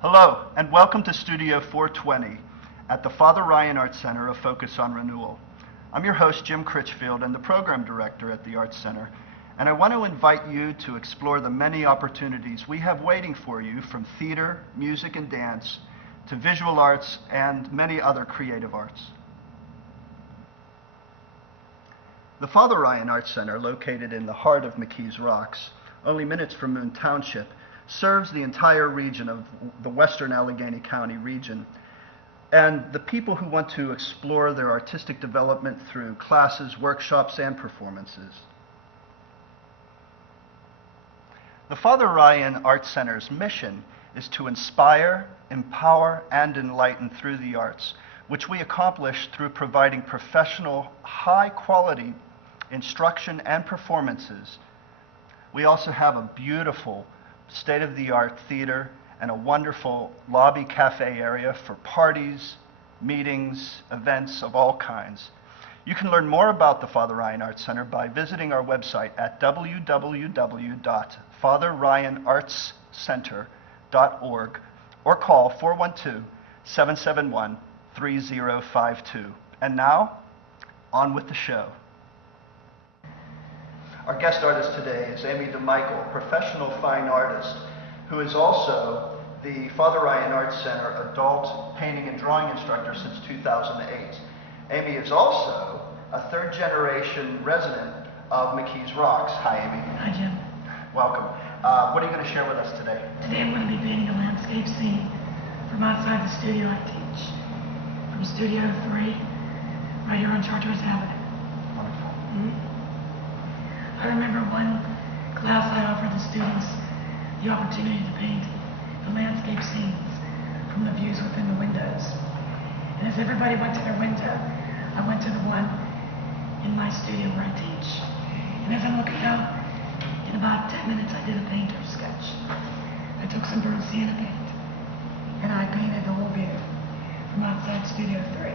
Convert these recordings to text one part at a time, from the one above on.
Hello, and welcome to Studio 420 at the Father Ryan Arts Center of Focus on Renewal. I'm your host, Jim Critchfield, and the program director at the Arts Center, and I want to invite you to explore the many opportunities we have waiting for you, from theater, music and dance, to visual arts, and many other creative arts. The Father Ryan Arts Center, located in the heart of McKees Rocks, only minutes from Moon Township, serves the entire region of the western Allegheny County region, and the people who want to explore their artistic development through classes, workshops, and performances. The Father Ryan Arts Center's mission is to inspire, empower, and enlighten through the arts, which we accomplish through providing professional, high-quality instruction and performances. We also have a beautiful state-of-the-art theater and a wonderful lobby cafe area for parties, meetings, events of all kinds. You can learn more about the Father Ryan Arts Center by visiting our website at www.fatherryanartscenter.org or call 412-771-3052. And now, on with the show. Our guest artist today is Amy DiMichele, professional fine artist, who is also the Father Ryan Arts Center adult painting and drawing instructor since 2008. Amy is also a third-generation resident of McKees Rocks. Hi, Amy. Hi, Jim. Welcome. What are you going to share with us today? Today I'm going to be painting a landscape scene from outside the studio I teach, from Studio 3, right here on Charters Avenue. Wonderful. I remember one class I offered the students the opportunity to paint the landscape scenes from the views within the windows. And as everybody went to their window, I went to the one in my studio where I teach. And as I'm looking out, in about 10 minutes I did a painter's sketch. I took some burnt sienna paint and I painted the whole view from outside Studio 3.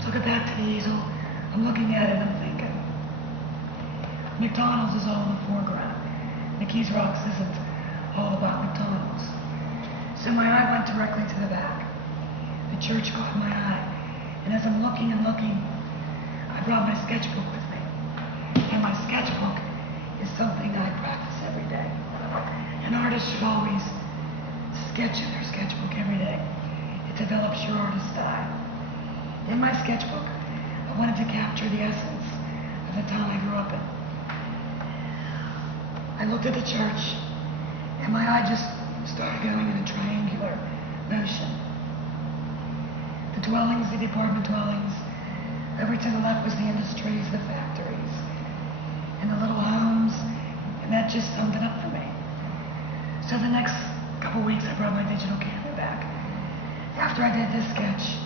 Took it back to the easel. I'm looking at it and I'm thinking, McDonald's is all in the foreground. McKees Rocks isn't all about McDonald's. So my eye went directly to the back. The church caught my eye. And as I'm looking and looking, I brought my sketchbook with me. And my sketchbook is something I practice every day. An artist should always sketch in their sketchbook every day. It develops your artist style. In my sketchbook, I wanted to capture the essence of the town I grew up in. I looked at the church, and my eye just started going in a triangular motion. The dwellings, the apartment dwellings, over to the left was the industries, the factories, and the little homes, and that just summed it up for me. So the next couple weeks I brought my digital camera back. After I did this sketch,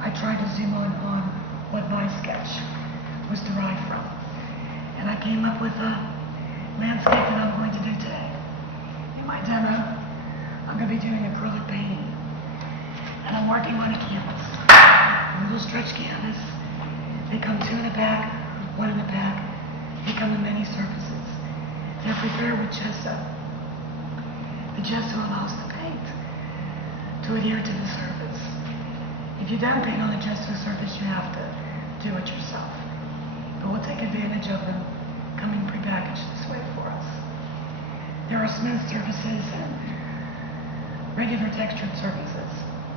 I tried to zoom on what my sketch was derived from. And I came up with a landscape that I'm going to do today. In my demo, I'm going to be doing acrylic painting. And I'm working on a canvas. A little stretch canvas. They come two in the back, one in the back. They come in many surfaces. They're prepared with gesso. The gesso allows the paint to adhere to the surface. If you don't paint on a gesso surface, you have to do it yourself. But we'll take advantage of them coming prepackaged this way for us. There are smooth surfaces and regular textured surfaces.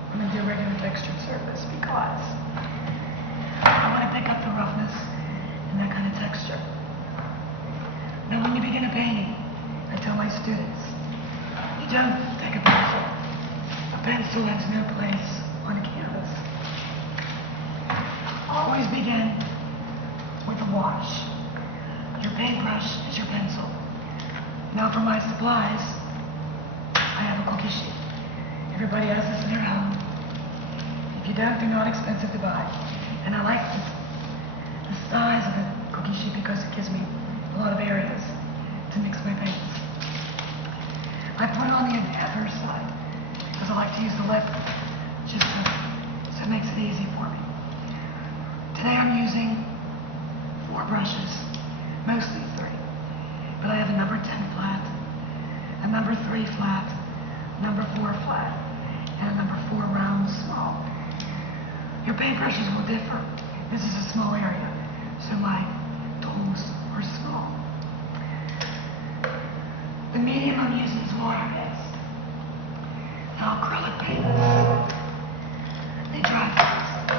I'm going to do a regular textured surface because I want to pick up the roughness and that kind of texture. Now when you begin a painting, I tell my students, you don't take a pencil. A pencil has no place on a canvas. Always begin with a wash. Your paintbrush is your pencil. Now for my supplies, I have a cookie sheet. Everybody has this in their home. If you don't, they're not expensive to buy. And I like the size of the cookie sheet because it gives me a lot of areas to mix my paints. I put it on the adverse side because I like to use the left just so it makes it easy for me. Today I'm using 4 brushes, mostly 3. But I have a number 10 flat, a number 3 flat, number 4 flat, and a number 4 round small. Your paintbrushes will differ. This is a small area, so my tools are small. The medium I'm using is water-based. Now acrylic paints, they dry fast.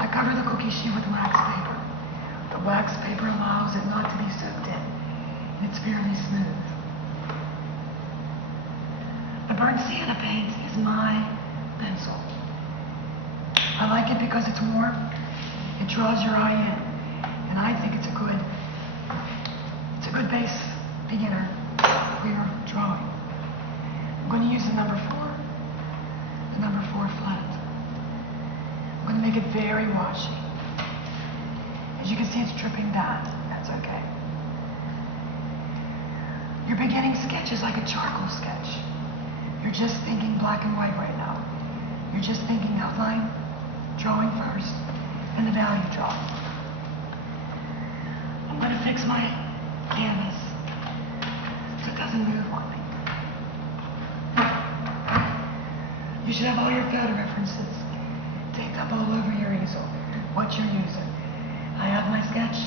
I cover the cookie sheet with wax paper. The wax paper allows it not to be soaked in. It's fairly smooth. The burnt sienna paint is my pencil. I like it because it's warm. It draws your eye in, and I think it's a good base beginner for your drawing. I'm going to use the number 4 flat. I'm going to make it very washy. As you can see, it's dripping down. That's okay. Your beginning sketch is like a charcoal sketch. You're just thinking black and white right now. You're just thinking outline, drawing first, and the value drawing. I'm going to fix my canvas so it doesn't move on me. You should have all your photo references taped up all over your easel, what you're using. I have my sketch,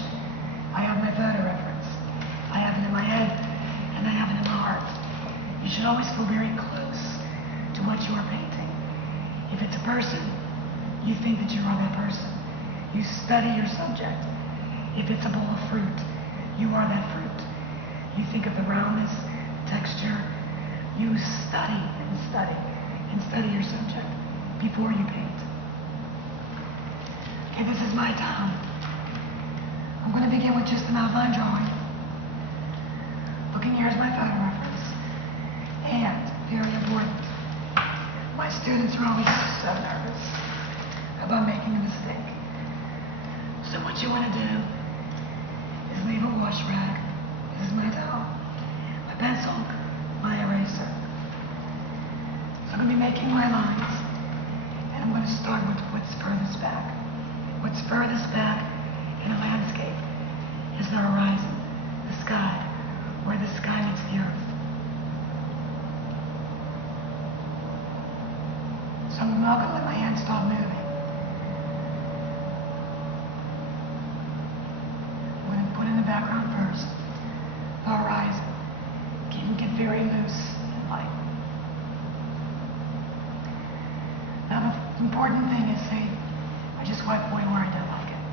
I have my photo reference, I have it in my head, and I have it in my heart. You should always feel very close to what you are painting. If it's a person, you think that you are that person. You study your subject. If it's a bowl of fruit, you are that fruit. You think of the roundness, texture. You study and study and study your subject before you paint. Okay, this is my time. I'm going to begin with just an outline drawing. Looking here is my photo reference. And, very important, my students are always so nervous about making a mistake. So what you want to do is leave a wash rag. This is my towel, my pencil, my eraser. So I'm going to be making my lines, and I'm going to start with what's furthest back. What's furthest back in a landscape is the horizon, the sky, where the sky meets the earth. So I'm not going to let my hands stop moving. I'm going to put in the background first, the horizon. Keep it very loose and light. Now the important thing is, say, I just wipe away where I don't like it.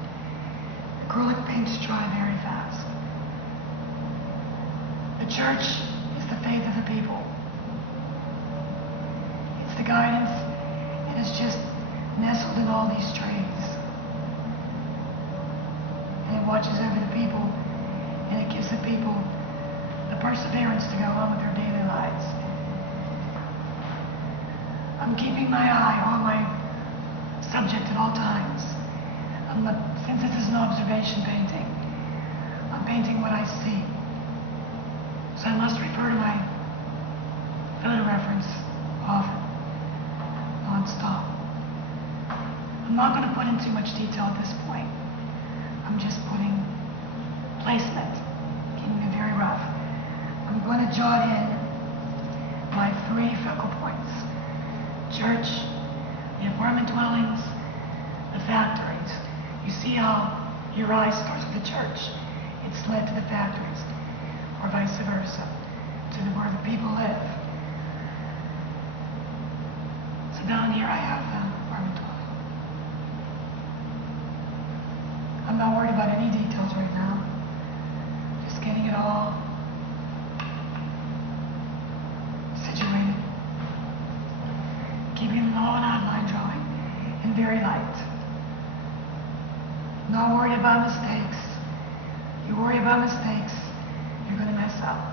Acrylic paints dry very fast. The church is the faith of the people. It's the guidance. It is just nestled in all these trees. And it watches over the people, and it gives the people the perseverance to go on with their daily lives. I'm keeping my eye on my subject at all times. Since this is an observation painting, I'm painting what I see. So I must refer to my photo reference often, non-stop. I'm not going to put in too much detail at this point. I'm just putting placement, keeping it very rough. I'm going to jot in my 3 focal points. Church, the apartment dwellings, the factories. You see how your eye starts with the church. It's led to the factories, or vice versa, to where the people live. So down here I have the apartment dwelling. I'm not worried about any details right now. Just light. Not worried about mistakes. You worry about mistakes, you're going to mess up.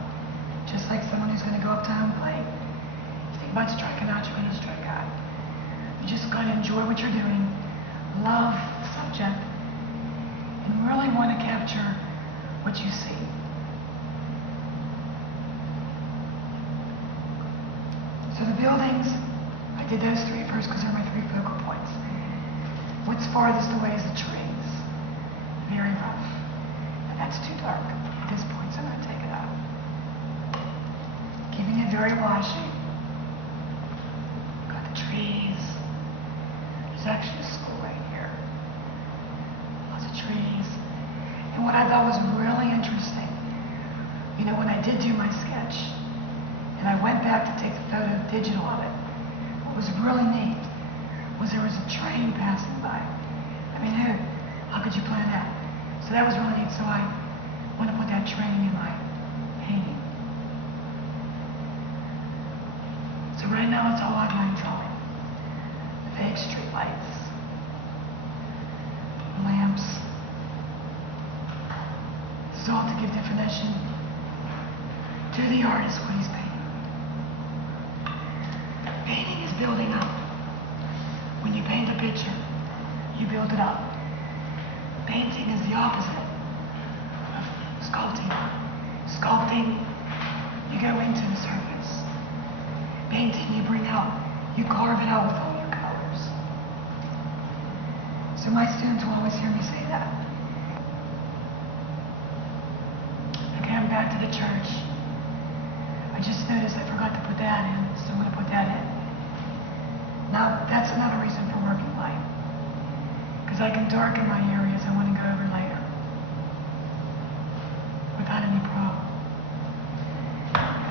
Just like someone who's going to go up to home plate. You think about striking out, you're going to strike out. You just got to enjoy what you're doing, love the subject, and really want to capture what you see. So the buildings, I did those three first because they're my three focal points. What's farthest away is the trees. Very rough. And that's too dark at this point, so I'm going to take it out. Keeping it very washy. Got the trees. There's actually a school right here. Lots of trees. And what I thought was really interesting, you know, when I did do my sketch, and I went back to take the photo digital of it, what was really neat was there was a train passing by. I mean, how could you plan that? So that was really neat, so I want to put that train in my painting. So right now it's all outline drawing. Fake street lights, lamps. This is all to give definition to the artist what he's painting. Painting is building up. When you paint a picture, you build it up. Painting is the opposite of sculpting. Sculpting, you go into the surface. Painting, you bring out, you carve it out with all your colors. So my students will always hear me say that. Okay, I'm back to the church. I just noticed I forgot to put that in, so I'm going to put that in. Now, that's another reason for working light. Because I can darken my areas I want to go over later. Without any problem.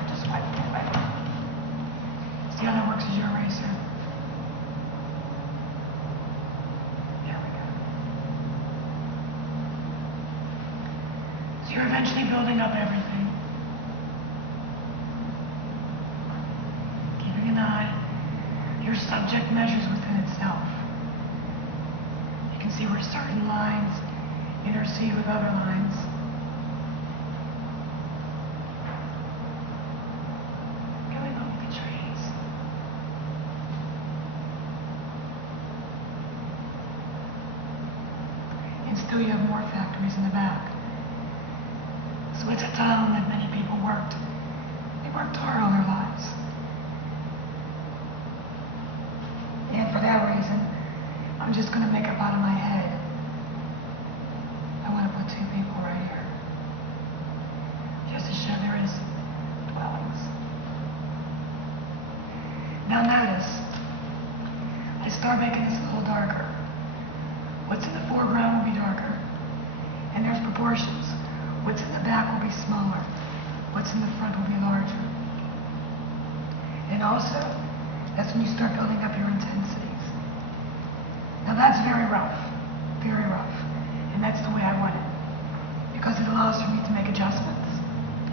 Just wipe it away. See how that works as your eraser? There we go. So you're eventually building up everything. Keeping an eye. Your subject measures within itself. You can see where certain lines intercede with other lines. Going over the trees. And still you have more factories in the back. So it's a town that many people worked. They worked hard all their lives. And for that reason, I'm just going to make up out of my head. I want to put two people right here. Just to show there is dwellings. Now notice, I start making this a little darker. What's in the foreground will be darker. And there's proportions. What's in the back will be smaller. What's in the front will be larger. And also, that's when you start building up your intensities. Now that's very rough, and that's the way I want it, because it allows for me to make adjustments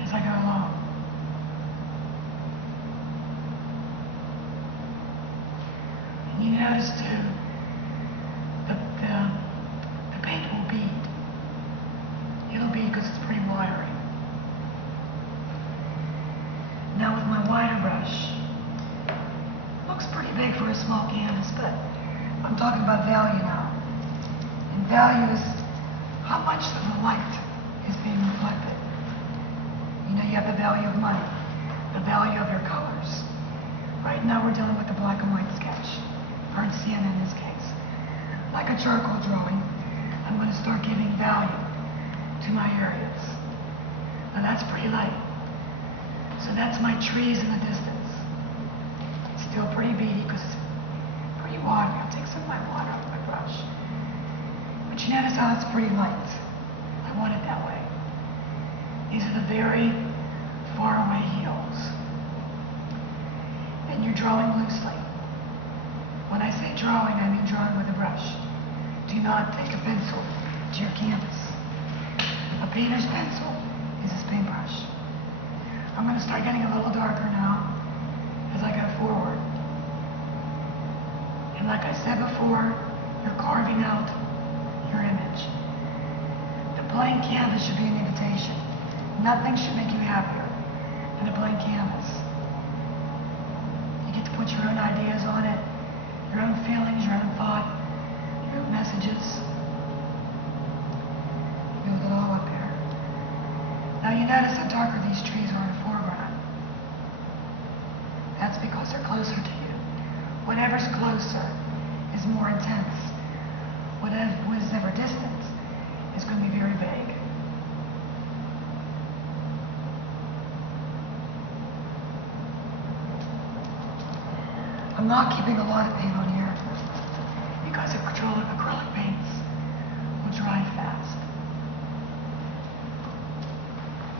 as I go along. And you notice too, the paint will bead. It'll bead because it's pretty watery. Now with my wider brush, looks pretty big for a small canvas, but I'm talking about value now. And value is how much of the light is being reflected. You know, you have the value of money, the value of your colors. Right now we're dealing with the black and white sketch, or in sienna in this case. Like a charcoal drawing, I'm going to start giving value to my areas. Now that's pretty light. So that's my trees in the distance. Still pretty beady because it's pretty watery. I'll take some of my water off my brush. But you notice how it's pretty light. I want it that way. These are the very far away hills. And you're drawing loosely. When I say drawing, I mean drawing with a brush. Do not take a pencil to your canvas. A painter's pencil is his paintbrush. I'm going to start getting a little darker now as I go forward. And like I said before, You're carving out your image. The blank canvas should be an invitation. Nothing should make you happier than a blank canvas. You get to put your own ideas on it, your own feelings, your own thought, your own messages. Build it all up here. Now you notice how darker these trees are in the foreground. That's because they're closer to you. Whatever's closer is more intense. Whatever distant is going to be very vague. I'm not keeping a lot of paint on here because acrylic paints will dry fast.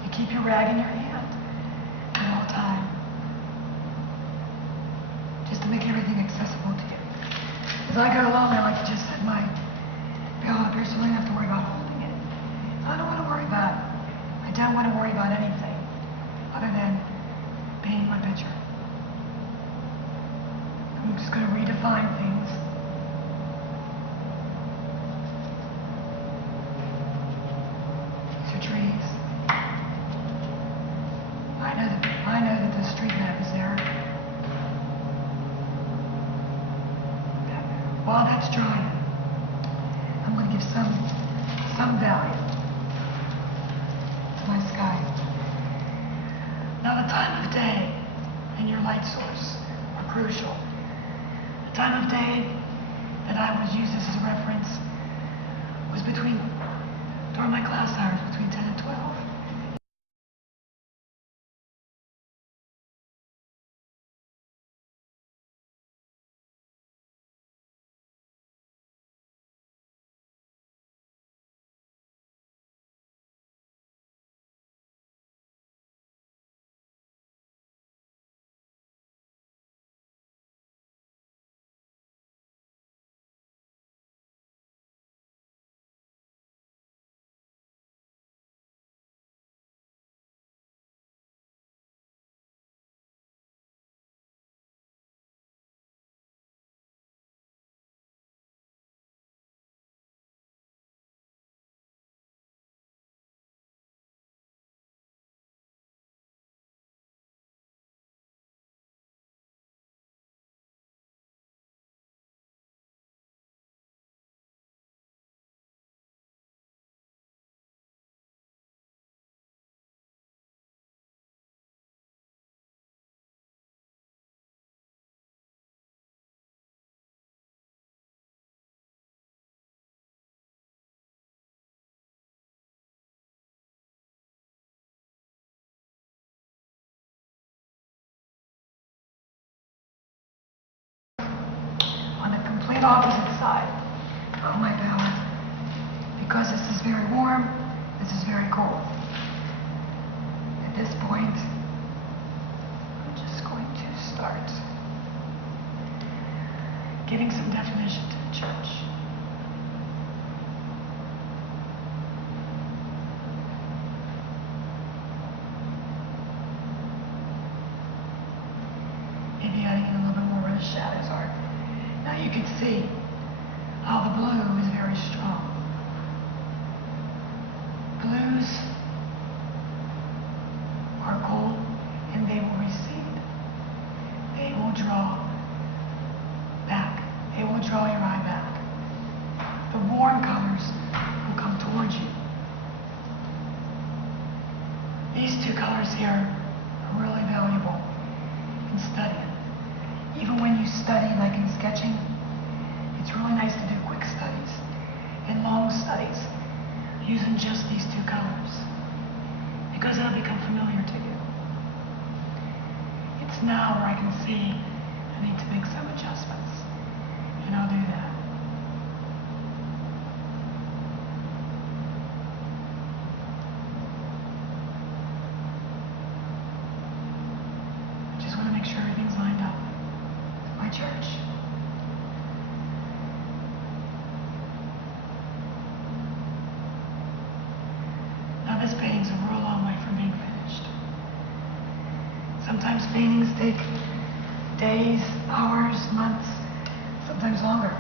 You keep your rag in your hand at all time, just to make everything accessible to you. As I go along, I like to just set my pail up here so I don't have to worry about holding it. I don't want to worry about it. I don't want to worry about anything other than painting my picture. I'm just going to redefine things. These are trees. I know that the street map is there. While that's drying, I'm going to give some value to my sky. Now the time of day and your light source are crucial. The time of day that I would use this as a reference was during my class hours, between 10 and 12. On the complete opposite side of my palette, because this is very warm, this is very cold. At this point, I'm just going to start giving some definition to the church. Maybe adding in a little bit more where the shadows are. Now you can see how the blue is very strong. Blues are cold and they will recede. They will draw back. They will draw your eye back. The warm colors will come towards you. These two colors here are really valuable in studying. Even when you study, like in sketching, it's really nice to do quick studies and long studies using just these two colors, because they'll become familiar to you. It's now where I can see I need to make some adjustments, and I'll do that. I just want to make sure everything's lined up. My church. Now this painting's a real long way from being finished. Sometimes paintings take days, hours, months, sometimes longer.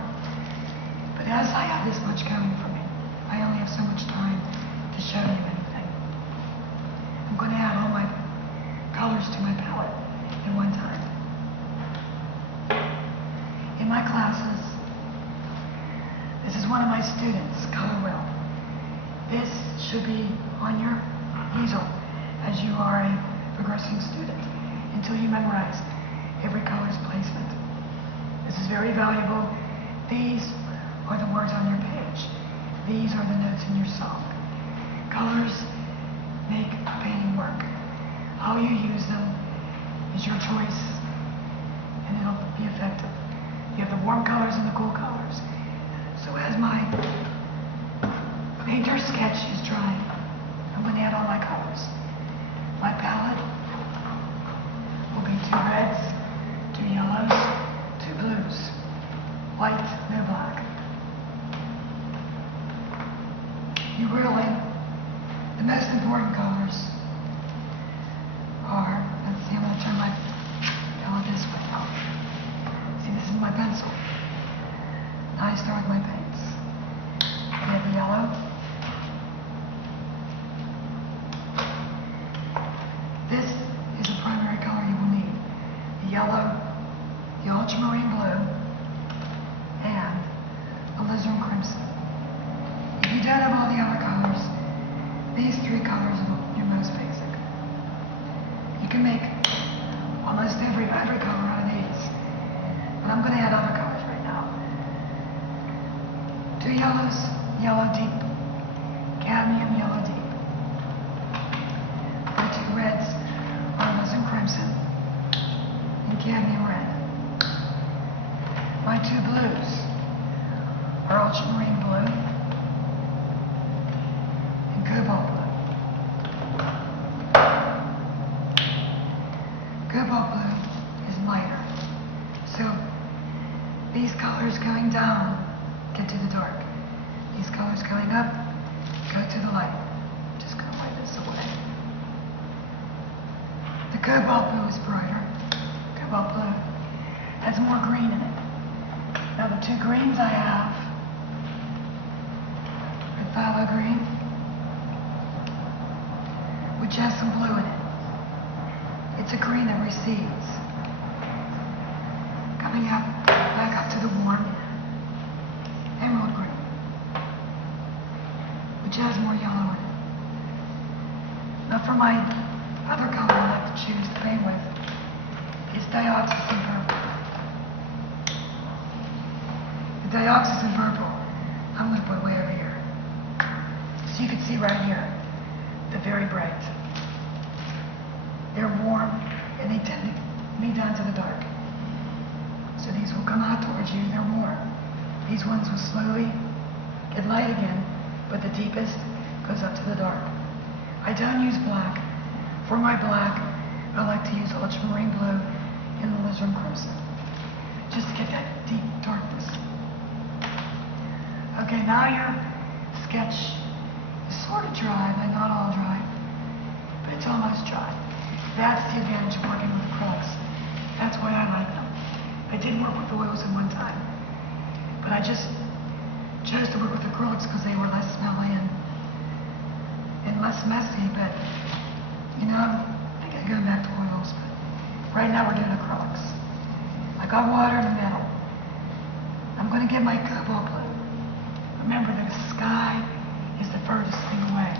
as I have this much going for me, I only have so much time to show you anything. I'm going to add all my colors to my palette at one time. In my classes, this is one of my students, Color Will. This should be on your easel as you are a progressing student until you memorize every color's placement. This is very valuable. These are the words on your page. These are the notes in your song. Colors make painting work. How you use them is your choice, and it'll be effective. You have the warm colors and the cool colors. So as my painter sketch is drying, I'm going to add all my colors. My palette will be 2 reds, 2 yellows, 2 blues, white, no black. You really, the most important colors are, let's see, I'm going to turn my palette this way. See, this is my pencil. Now I start with my paints. I have the yellow. This is a primary color you will need. The yellow, the ultramarine blue, and alizarin crimson. If you don't have all the other colors, these 3 colors are your most basic. You can make almost every color out of these, but I'm going to add other colors right now. 2 yellows, yellow deep, cadmium yellow deep. My 2 reds are alizarin crimson and cadmium red. My 2 blues are ultramarine blue and cobalt blue. Cobalt blue is lighter, so these colors going down get to the dark. These colors going up go to the light. I'm just going to wipe this away. The cobalt blue is brighter. Cobalt blue has more green in it. Now the 2 greens I have are phthalo green, which has some blue in it. It's a green that recedes. Coming up, back up to the warm emerald green, which has more yellow in it. Now for my other color I like to choose to paint with is dioxazine purple. The dioxazine purple I'm going to put way over here. So you can see right here, they're very bright. They're warm and they tend to be down to the dark. So these will come out towards you, they're warm. These ones will slowly get light again, but the deepest goes up to the dark. I don't use black. For my black, I like to use ultramarine blue and alizarin crimson, just to get that deep darkness. Okay, now your sketch is sort of dry, but not all dry, but it's almost dry. That's the advantage of working with acrylics. That's why I like them. I did work with oils at one time, but I just chose to work with acrylics because they were less smelly and less messy, but you know, I'm thinking of going back to oils, but right now we're doing acrylics. I got water in the middle. I'm going to get my cobalt blue. Remember, the sky is the furthest thing away.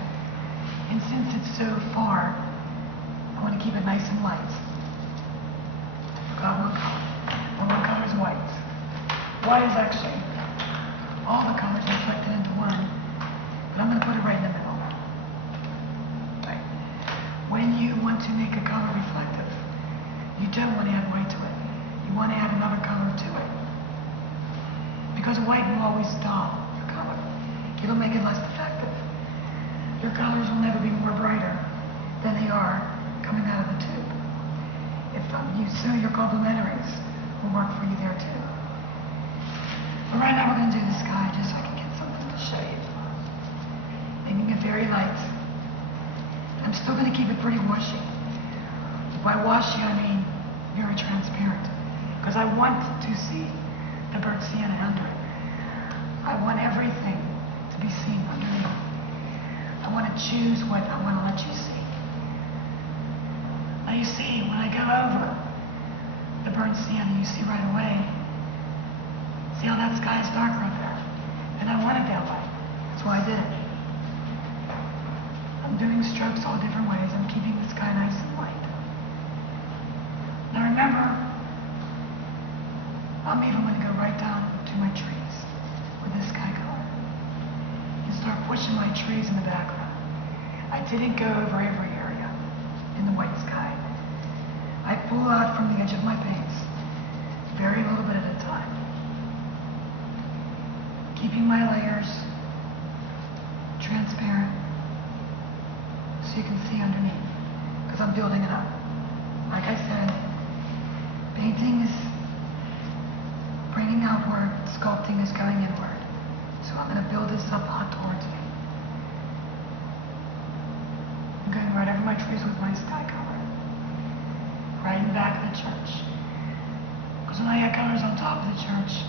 And since it's so far, I want to keep it nice and light. Got one color. Well, one color is white. White is actually all the colors reflected into one, but I'm going to put it right in the middle. Right. When you want to make a color reflective, you don't want to add white to it. You want to add another color to it. Because white will always dull your color. It'll make it less effective. Your colors will never be more brighter than they are coming out of the tube. If you sew your complementaries, will work for you there too. But right now we're going to do the sky just so I can get something to show you. Making it very light. I'm still going to keep it pretty washy. By washy I mean very transparent, because I want to see the burnt sienna under it. I want everything to be seen underneath. I want to choose what I want to let you see. Now you see, when I go over the burnt sand, you see right away, see how that sky is darker up there? And I want it that way. That's why I did it. I'm doing strokes all different ways. I'm keeping the sky nice and light. Now remember, I'm even going to go right down to my trees with this sky color and start pushing my trees in the background. I didn't go over every area in the white sky. I pull out from the edge of my paints, very little bit at a time, keeping my layers transparent so you can see underneath, because I'm building it up. Like I said, painting is bringing outward, sculpting is going inward. So I'm going to build this up hot towards me. I'm going right over my trees with my sky color, right in the back of the church. Because when I get colors on top of the church,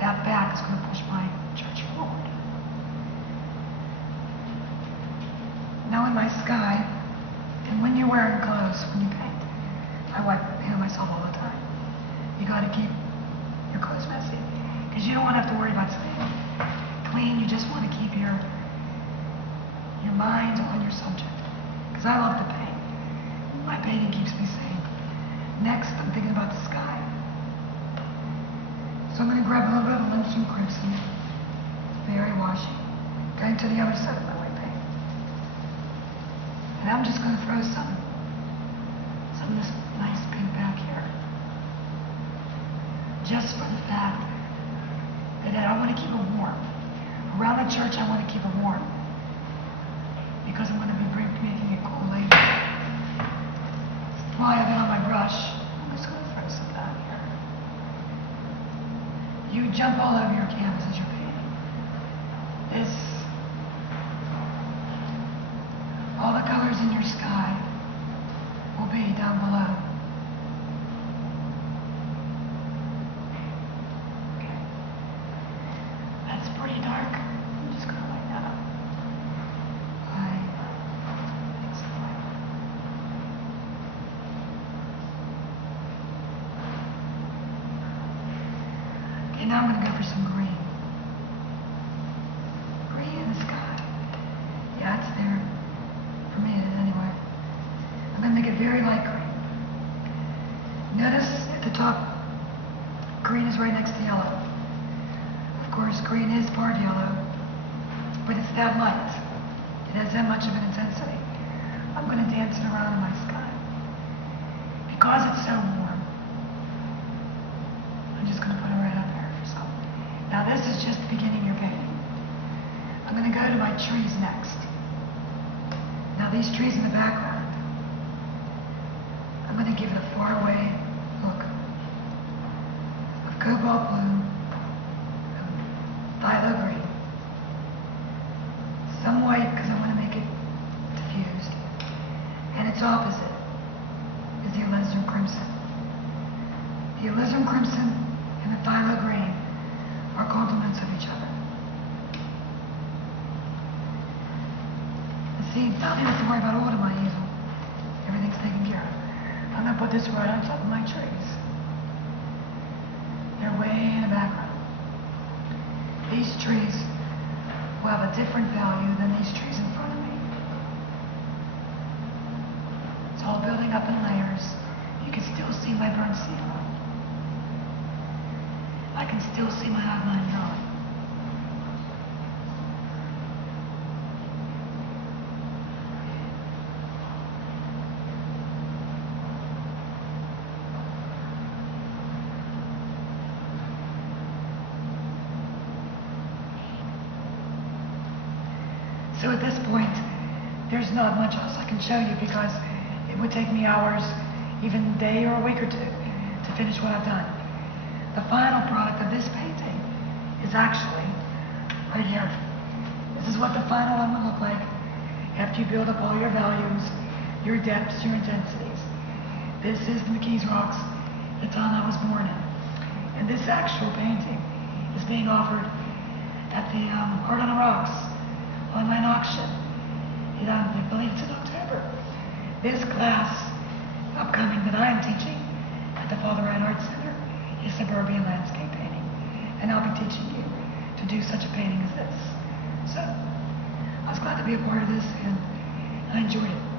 that back is going to push my church forward. Now in my sky, and when you're wearing clothes, when you paint, I wipe myself all the time. You got to keep your clothes messy, because you don't want to have to worry about staying clean. You just want to keep your mind on your subject. Because I love to paint. My painting keeps me sane. Next, I'm thinking about the sky. So I'm going to grab a little bit of Limestone Crimson, very washy, going to the other side of my white paint. And I'm just going to throw some of this nice pink back here. Just for the fact that I want to keep it warm. Around the church, I want to keep it warm. Because I'm going to be making it cool later. While I have it on my brush, I'm just going to throw some down here. You jump all over your canvas as you're painting. All the colors in your sky will be down below. Okay. That's pretty dark. I'm just going to lighten that up. Okay, now I'm going to go for some green. Green in the sky. Yeah, it's there. For me, it is anyway. I'm going to make it very light green. Notice at the top, green is right next to yellow. Of course, green is part yellow, but it's that light. It has that much of an intensity. I'm going to dance it around in my sky. Because it's so warm, I'm just going to put it right up there. So, now this is just the beginning of your painting. I'm going to go to my trees next. Now these trees in the background, I'm going to give it a faraway look of cobalt blue, phthalo green, some white because I want to make it diffused, and its opposite is the alizarin crimson. The alizarin crimson and the phthalo green are complements of each other. See, I don't have to worry about order my easel. Everything's taken care of. I'm going to put this right on top of my trees. They're way in the background. These trees will have a different value than these trees in front of me. It's all building up in layers. You can still see my burnt sienna. I can still see my outline drawing. So at this point, there's not much else I can show you because it would take me hours, even a day or a week or two, to finish what I've done. The final product of this painting is actually right here. This is what the final one will look like after you build up all your values, your depths, your intensities. This is the McKees Rocks, the town I was born in. And this actual painting is being offered at the Art on the Rocks online auction. I believe it's in October. This class upcoming that I am teaching at the Father Ryan Art Center is suburban landscape painting. And I'll be teaching you to do such a painting as this. So, I was glad to be a part of this, and I enjoyed it.